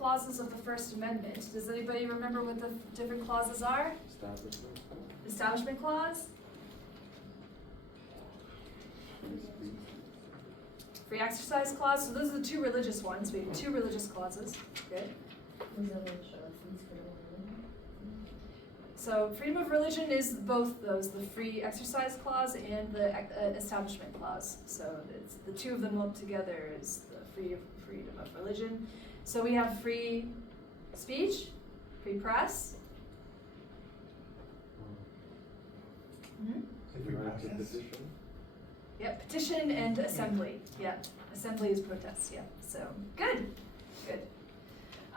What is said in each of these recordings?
clauses of the First Amendment. Does anybody remember what the different clauses are? Establishment Clause. Free Exercise Clause. So those are the two religious ones. We have two religious clauses. Good. So freedom of religion is both those, the Free Exercise Clause and the Establishment Clause. So it's the two of them lumped together is the freedom of religion. So we have free speech, free press. Yep, petition and assembly. Yep, assembly is protest. Yep, so good.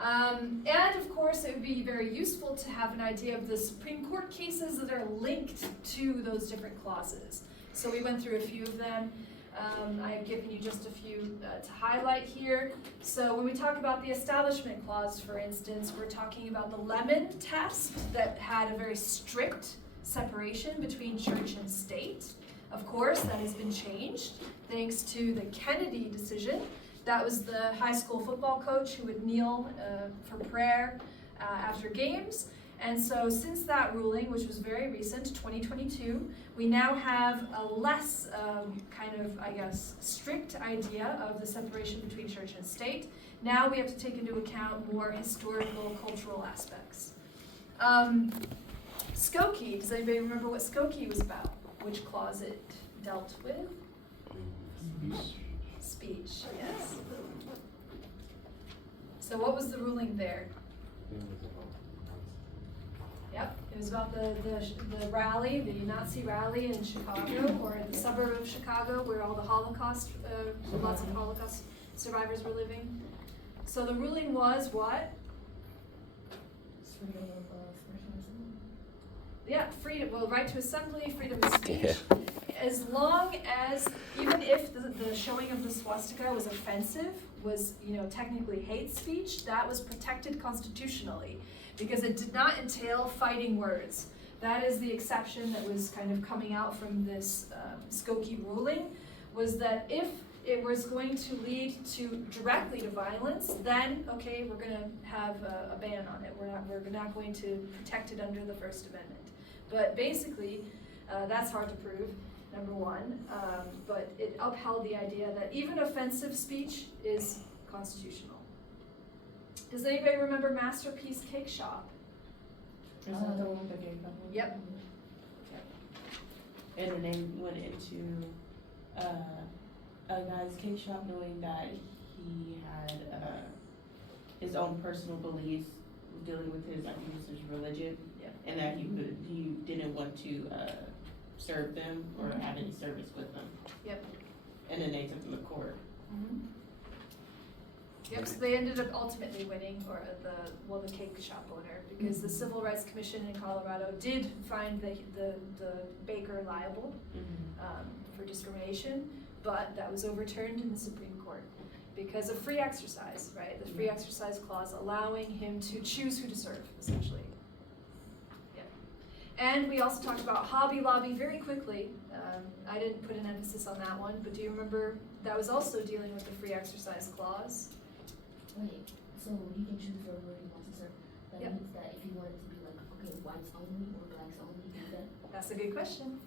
And of course, it would be very useful to have an idea of the Supreme Court cases that are linked to those different clauses. So we went through a few of them. I've given you just a few to highlight here. So when we talk about the Establishment Clause, for instance, we're talking about the Lemon test that had a very strict separation between church and state. Of course, that has been changed thanks to the Kennedy decision. That was the high school football coach who would kneel for prayer after games. And so since that ruling, which was very recent, 2022, we now have a less strict idea of the separation between church and state. Now we have to take into account more historical, cultural aspects. Skokie, does anybody remember what Skokie was about? Which clause it dealt with? Speech, yes. So what was the ruling there? Yep, it was about the rally, the Nazi rally in Chicago, or the suburb of Chicago, where all the Holocaust, lots of Holocaust survivors were living. So the ruling was what? Yeah, freedom. Well, right to assembly, freedom of speech. Yeah. As long as, even if the showing of the swastika was offensive, was technically hate speech, that was protected constitutionally because it did not entail fighting words. That is the exception that was kind of coming out from this Skokie ruling, was that if it was going to lead directly to violence, then okay, we're going to have a ban on it. We're not going to protect it under the First Amendment. But basically, that's hard to prove, number one. But it upheld the idea that even offensive speech is constitutional. Does anybody remember Masterpiece Cake Shop? The one with the gay couple? Yep. And then they went into a guy's cake shop knowing that he had his own personal beliefs dealing with his, I think it was his religion, and that he didn't want to serve them or have any service with them. Yep. And then they took them to court. Mm-hmm. Yep, so they ended up ultimately winning, or the cake shop owner, because the Civil Rights Commission in Colorado did find the baker liable for discrimination, but that was overturned in the Supreme Court because of free exercise, right? The free exercise clause allowing him to choose who to serve, essentially. Yeah. And we also talked about Hobby Lobby very quickly. I didn't put an emphasis on that one, but do you remember that was also dealing with the free exercise clause? Wait, so he can choose where he wants to serve. That means that if he wanted to be like, okay, whites only or blacks only, he can do that? That's a good question.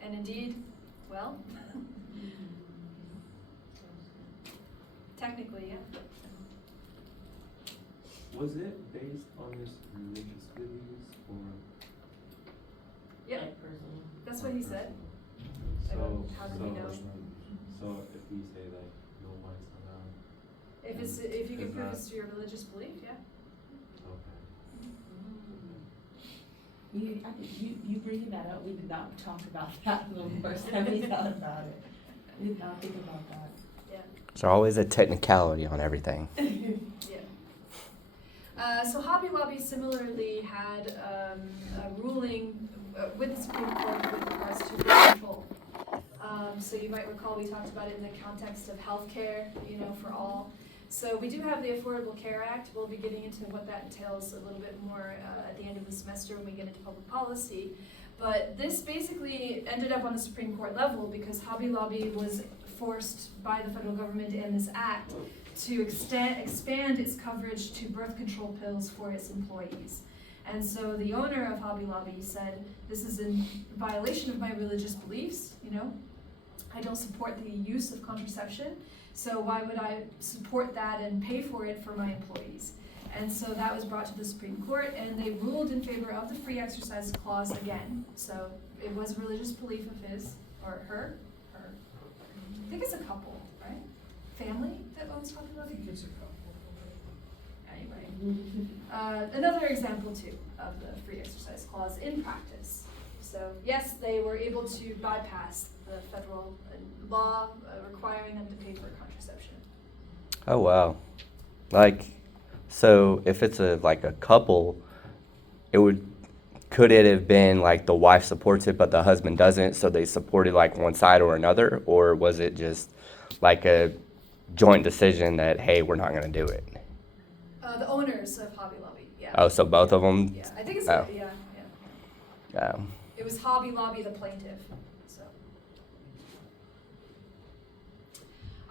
And indeed, well, technically, yeah. Was it based on his religious beliefs or? Yep, Like personal. that's what he said. How do we know? So if we say like no whites allowed. If you can prove it's your religious belief, yeah. Okay. I think you bringing that up, we did not talk about that the first time we thought about it. We did not think about that. Yeah. There's always a technicality on everything. Yeah. So Hobby Lobby similarly had a ruling with the Supreme Court with regards to birth control. So you might recall we talked about it in the context of healthcare, for all. So we do have the Affordable Care Act. We'll be getting into what that entails a little bit more at the end of the semester when we get into public policy. But this basically ended up on the Supreme Court level because Hobby Lobby was forced by the federal government and this act to expand its coverage to birth control pills for its employees. And so the owner of Hobby Lobby said, this is in violation of my religious beliefs, I don't support the use of contraception, so why would I support that and pay for it for my employees? And so that was brought to the Supreme Court, and they ruled in favor of the free exercise clause again. So it was a religious belief of his, or her. I think it's a couple, right? Family that owns Hobby Lobby? It's a couple. Anyway, another example too of the free exercise clause in practice. So yes, they were able to bypass the federal law requiring them to pay for contraception. Oh wow. So if it's a couple, could it have been the wife supports it but the husband doesn't, so they supported one side or another, or was it just a joint decision that, hey, we're not going to do it? The owners of Hobby Lobby, yeah. Oh, so both of them? Yeah, I think it's, Oh. yeah. It was Hobby Lobby, the plaintiff, so.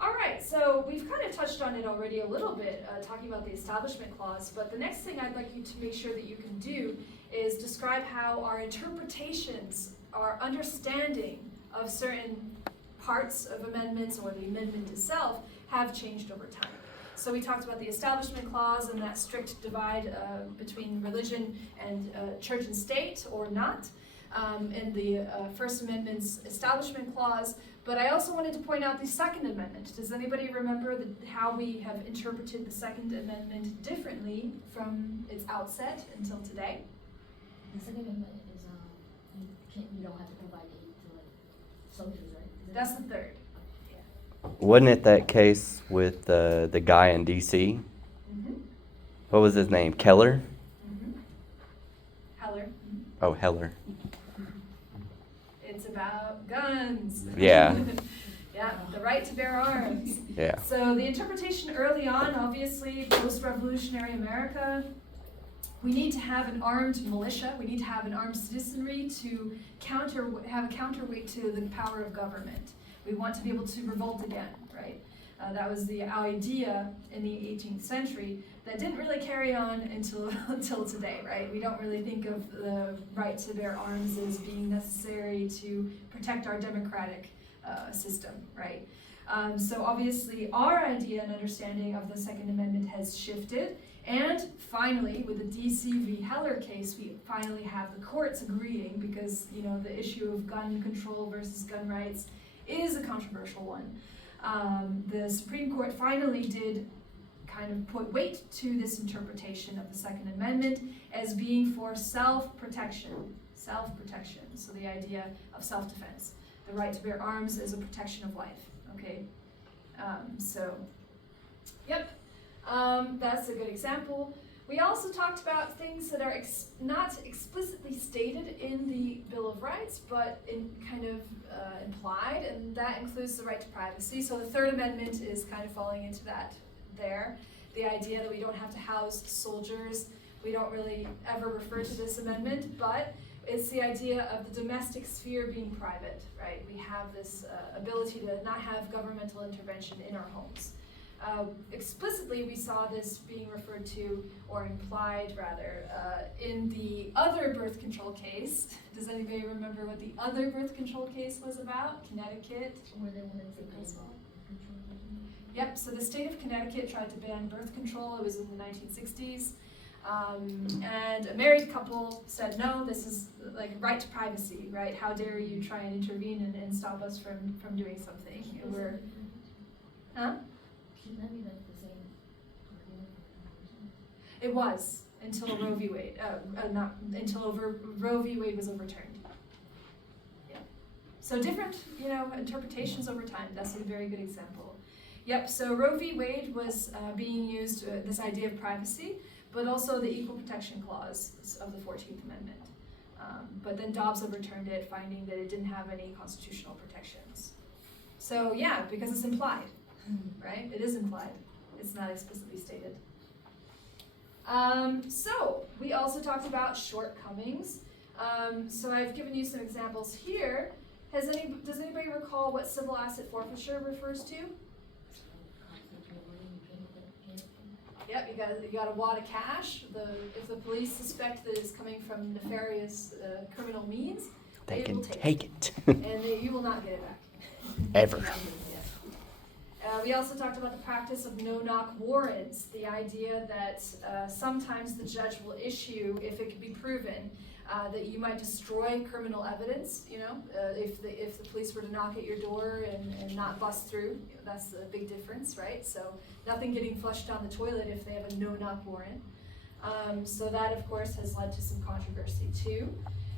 All right, so we've kind of touched on it already a little bit, talking about the Establishment Clause, but the next thing I'd like you to make sure that you can do is describe how our interpretations, our understanding of certain parts of amendments or the amendment itself have changed over time. So we talked about the Establishment Clause and that strict divide between religion and church and state, or not, in the First Amendment's Establishment Clause. But I also wanted to point out the Second Amendment. Does anybody remember how we have interpreted the Second Amendment differently from its outset until today? The Second Amendment is you don't have to provide aid to soldiers, right? That's the third. Wasn't it that case with the guy in D.C.? Mm-hmm. What was his name? Keller? Mm-hmm. Heller. Oh, Heller. It's about guns. Yeah. Yeah, the right to bear arms. Yeah. So the interpretation early on, obviously, post-revolutionary America, we need to have an armed militia. We need to have an armed citizenry to have a counterweight to the power of government. We want to be able to revolt again, right? That was the idea in the 18th century that didn't really carry on until today, right? We don't really think of the right to bear arms as being necessary to protect our democratic system, right? So obviously our idea and understanding of the Second Amendment has shifted, and finally, with the D.C. v. Heller case, we finally have the courts agreeing, because the issue of gun control versus gun rights is a controversial one. The Supreme Court finally did kind of put weight to this interpretation of the Second Amendment as being for self-protection. So the idea of self-defense. The right to bear arms is a protection of life, okay? That's a good example. We also talked about things that are not explicitly stated in the Bill of Rights, but kind of implied, and that includes the right to privacy. So the Third Amendment is kind of falling into that there. The idea that we don't have to house soldiers. We don't really ever refer to this amendment, but it's the idea of the domestic sphere being private, right? We have this ability to not have governmental intervention in our homes. Explicitly, we saw this being referred to, or implied rather, in the other birth control case. Does anybody remember what the other birth control case was about? Connecticut. Where they wanted to control. Yep, so the state of Connecticut tried to ban birth control. It was in the 1960s. And a married couple said, no, this is right to privacy, right? How dare you try and intervene and stop us from doing something? Huh? Shouldn't that be the same argument? It was until Roe v. Wade. Roe v. Wade was overturned. Yeah. So different, interpretations over time. That's a very good example. Yep. So Roe v. Wade was being used, this idea of privacy, but also the Equal Protection Clause of the 14th Amendment. But then Dobbs overturned it, finding that it didn't have any constitutional protections. So yeah, because it's implied. Right? It is implied. It's not explicitly stated. So we also talked about shortcomings. So I've given you some examples here. Does anybody recall what civil asset forfeiture refers to? Yep, you got a wad of cash. If the police suspect that it's coming from nefarious criminal means, They will can take take it. and you will not get it back. Ever. We also talked about the practice of no-knock warrants, the idea that sometimes the judge will issue, if it can be proven, that you might destroy criminal evidence, if the police were to knock at your door and not bust through. That's a big difference, right? So nothing getting flushed down the toilet if they have a no-knock warrant. So that, of course, has led to some controversy too.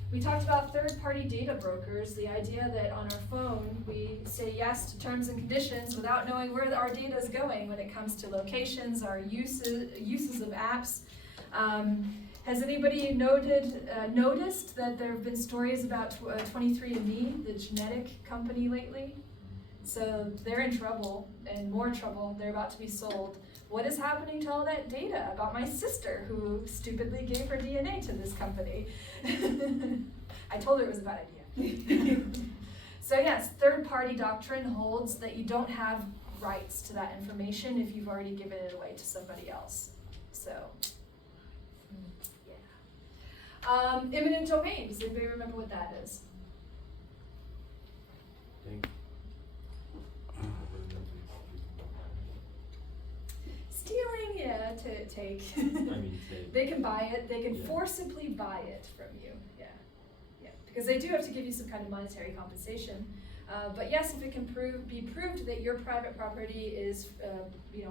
We talked about third-party data brokers, the idea that on our phone we say yes to terms and conditions without knowing where our data is going when it comes to locations, our uses of apps. Has anybody noticed that there have been stories about 23andMe, the genetic company lately? So they're in trouble, and more trouble. They're about to be sold. What is happening to all that data about my sister who stupidly gave her DNA to this company? I told her it was a bad idea. So yes, third-party doctrine holds that you don't have rights to that information if you've already given it away to somebody else. So, yeah. Eminent domain, does anybody remember what that is? Stealing, yeah, to take. I mean, They can buy it, they can Yeah. forcibly buy it from you, yeah. Because they do have to give you some kind of monetary compensation. But yes, if it can be proved that your private property is,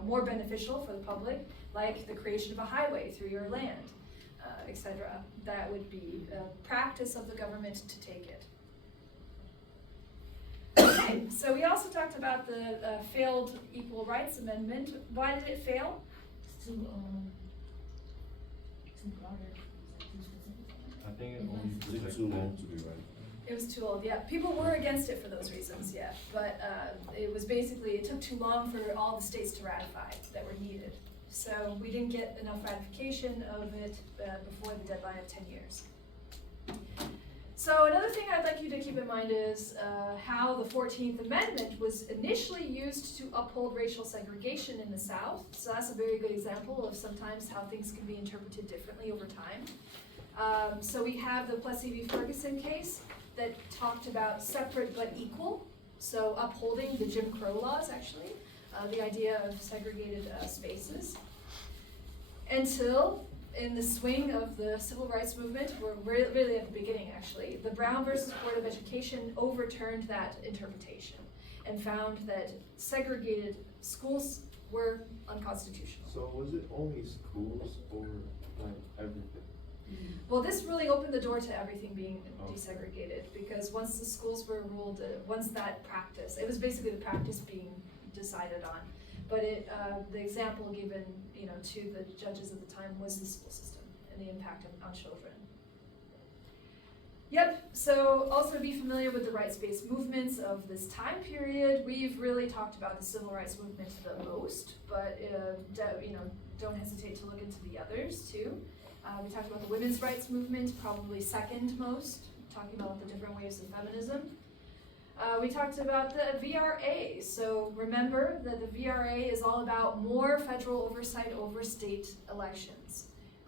more beneficial for the public, like the creation of a highway through your land, etc., that would be a practice of the government to take it. Okay, so we also talked about the failed Equal Rights Amendment. Why did it fail? It's too broader. Too specific. I think it only It's protects too them. long to be right. It was too old, yeah. People were against it for those reasons, yeah. But it was basically, it took too long for all the states to ratify that were needed. So we didn't get enough ratification of it before the deadline of 10 years. So another thing I'd like you to keep in mind is how the 14th Amendment was initially used to uphold racial segregation in the South. So that's a very good example of sometimes how things can be interpreted differently over time. So we have the Plessy v. Ferguson case that talked about separate but equal, so upholding the Jim Crow laws, actually, the idea of segregated spaces. Until, in the swing of the civil rights movement, we're really at the beginning, actually, the Brown versus Board of Education overturned that interpretation and found that segregated schools were unconstitutional. So was it only schools or like everything? Well, this really opened the door to everything being Okay. desegregated, because once the schools were ruled, once that practice, it was basically the practice being decided on. But the example given, to the judges at the time was the school system and the impact on children. Yep, so also be familiar with the rights-based movements of this time period. We've really talked about the civil rights movement the most, but don't hesitate to look into the others too. We talked about the women's rights movement, probably second most, talking about the different waves of feminism. We talked about the VRA, so remember that the VRA is all about more federal oversight over state elections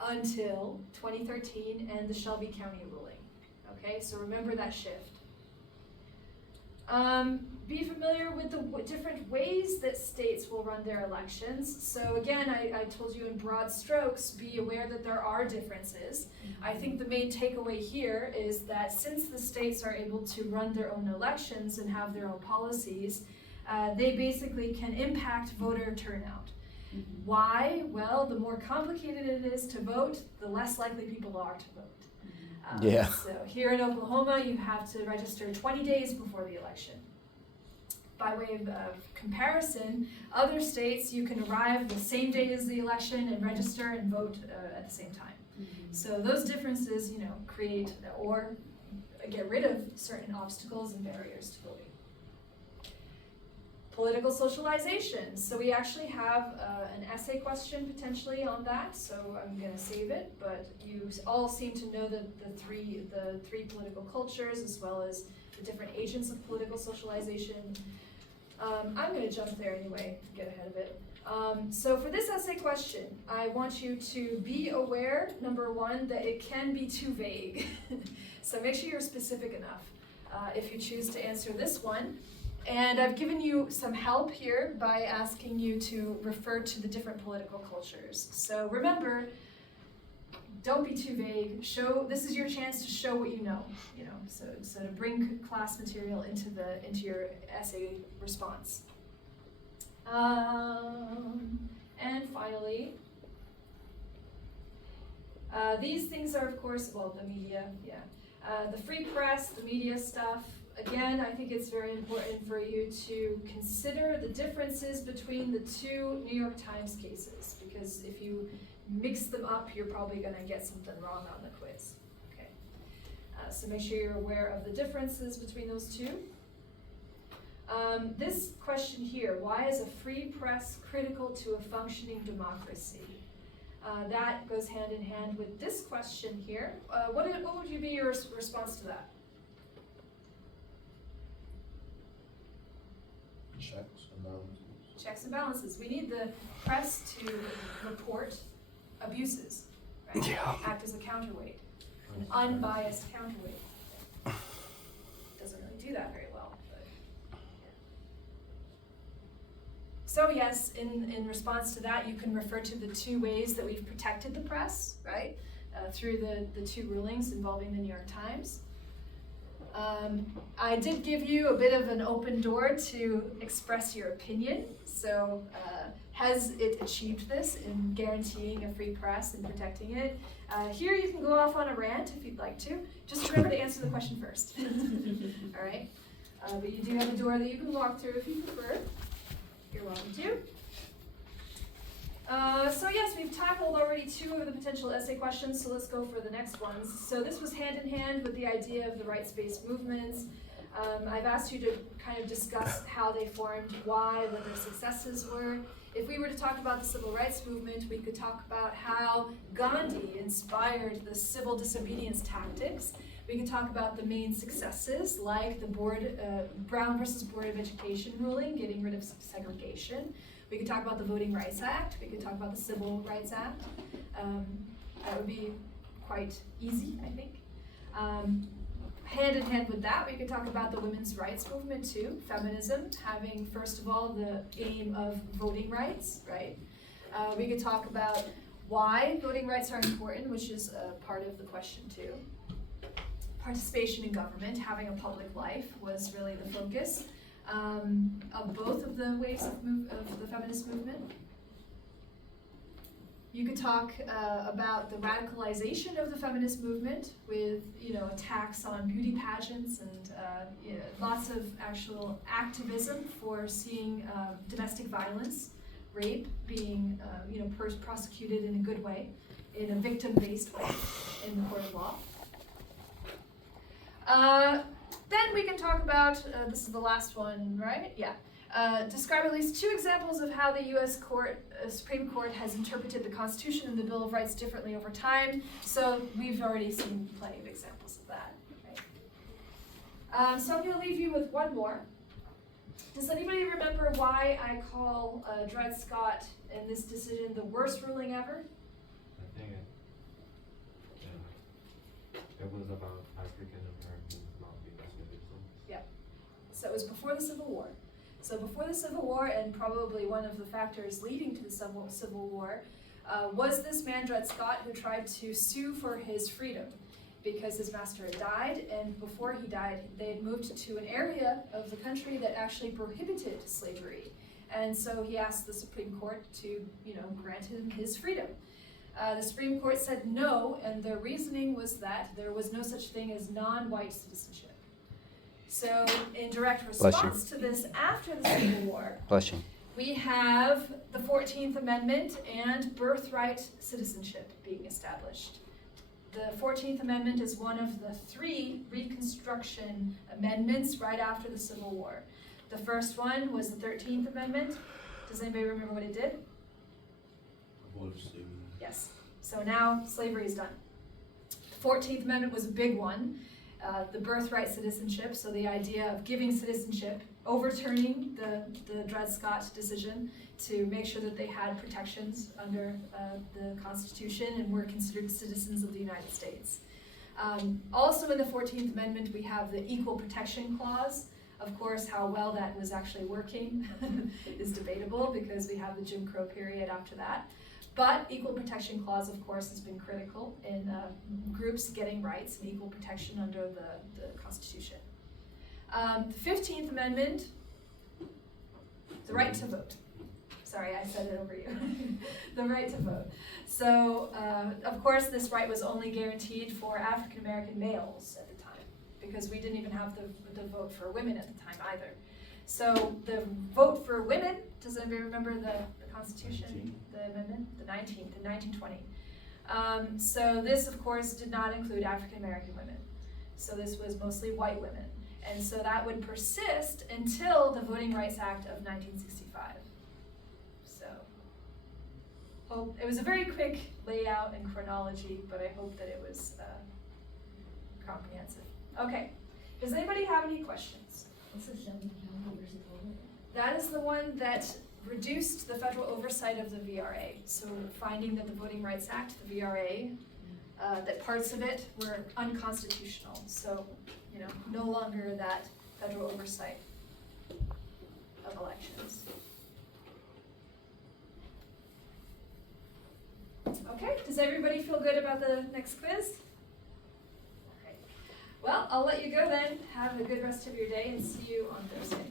until 2013 and the Shelby County ruling. Okay, so remember that shift. Be familiar with the different ways that states will run their elections. So again, I told you in broad strokes, be aware that there are differences. I think the main takeaway here is that since the states are able to run their own elections and have their own policies, they basically can impact voter turnout. Why? Well, the more complicated it is to vote, the less likely people are to vote. Yeah. So here in Oklahoma, you have to register 20 days before the election. By way of comparison, other states, you can arrive the same day as the election and register and vote at the same time. So those differences, create or get rid of certain obstacles and barriers to voting. Political socialization. So we actually have an essay question potentially on that, so I'm going to save it, but you all seem to know the three political cultures as well as the different agents of political socialization. I'm going to jump there anyway, get ahead of it. So for this essay question, I want you to be aware, number one, that it can be too vague. So make sure you're specific enough if you choose to answer this one. And I've given you some help here by asking you to refer to the different political cultures. So remember, don't be too vague. This is your chance to show what you know. So to bring class material into your essay response. And finally, these things are, of course, well, the media, the free press, the media stuff. Again, I think it's very important for you to consider the differences between the two New York Times cases, because if you mix them up, you're probably going to get something wrong on the quiz. Okay. So make sure you're aware of the differences between those two. This question here, why is a free press critical to a functioning democracy? That goes hand in hand with this question here. What would be your response to that? Checks and balances. Checks and balances. We need the press to report abuses, right? Yeah. Act as a counterweight, an unbiased counterweight. Doesn't really do that very well. But yeah. So yes, in response to that, you can refer to the two ways that we've protected the press, right? Through the two rulings involving the New York Times. I did give you a bit of an open door to express your opinion. So has it achieved this in guaranteeing a free press and protecting it? Here you can go off on a rant if you'd like to. Just remember to answer the question first. All right? But you do have a door that you can walk through if you prefer. You're welcome to. So yes, we've tackled already two of the potential essay questions, so let's go for the next ones. So this was hand in hand with the idea of the rights-based movements. I've asked you to kind of discuss how they formed, why, what their successes were. If we were to talk about the civil rights movement, we could talk about how Gandhi inspired the civil disobedience tactics. We could talk about the main successes, like the Brown versus Board of Education ruling, getting rid of segregation. We could talk about the Voting Rights Act. We could talk about the Civil Rights Act. That would be quite easy, I think. Hand in hand with that, we could talk about the women's rights movement too, feminism, having first of all the aim of voting rights, right? We could talk about why voting rights are important, which is a part of the question too. Participation in government, having a public life was really the focus. Of both of the waves of the feminist movement. You could talk about the radicalization of the feminist movement with, attacks on beauty pageants and lots of actual activism for seeing domestic violence, rape being, prosecuted in a good way, in a victim-based way in the court of law. Then we can talk about, this is the last one, right? Yeah. Describe at least two examples of how the U.S. Supreme Court has interpreted the Constitution and the Bill of Rights differently over time. So we've already seen plenty of examples of that, right? So I'm going to leave you with one more. Does anybody remember why I call Dred Scott and this decision the worst ruling ever? I think it was about African Americans not being citizens. Yeah. So it was before the Civil War. So before the Civil War, and probably one of the factors leading to the Civil War, was this man Dred Scott who tried to sue for his freedom because his master had died, and before he died, they had moved to an area of the country that actually prohibited slavery. And so he asked the Supreme Court to, grant him his freedom. The Supreme Court said no, and their reasoning was that there was no such thing as non-white citizenship. So in direct response to this after the Civil War, we have the 14th Amendment and birthright citizenship being established. The 14th Amendment is one of the 3 Reconstruction amendments right after the Civil War. The first one was the 13th Amendment. Does anybody remember what it did? Abolished slavery. Yes. So now slavery is done. The 14th Amendment was a big one. The birthright citizenship, so the idea of giving citizenship overturning the Dred Scott decision to make sure that they had protections under the Constitution and were considered citizens of the United States. Also in the 14th Amendment, we have the Equal Protection Clause. Of course, how well that was actually working is debatable because we have the Jim Crow period after that. But Equal Protection Clause, of course, has been critical in groups getting rights and equal protection under the Constitution. The 15th Amendment, the right to vote. Sorry, I said it over you. The right to vote. So, of course, this right was only guaranteed for African American males at the time, because we didn't even have the vote for women at the time either. So the vote for women, does anybody remember the Constitution, the amendment? The 19th, in 1920. So this, of course, did not include African American women. So this was mostly white women. And so that would persist until the Voting Rights Act of 1965. So, it was a very quick layout and chronology, but I hope that it was comprehensive. Okay, does anybody have any questions? What's the Shelby County versus Overland? That is the one that reduced the federal oversight of the VRA. So finding that the Voting Rights Act, the VRA, that parts of it were unconstitutional. So, you know, no longer that federal oversight of elections. Okay, does everybody feel good about the next quiz? Okay. Well, I'll let you go then. Have a good rest of your day and see you on Thursday.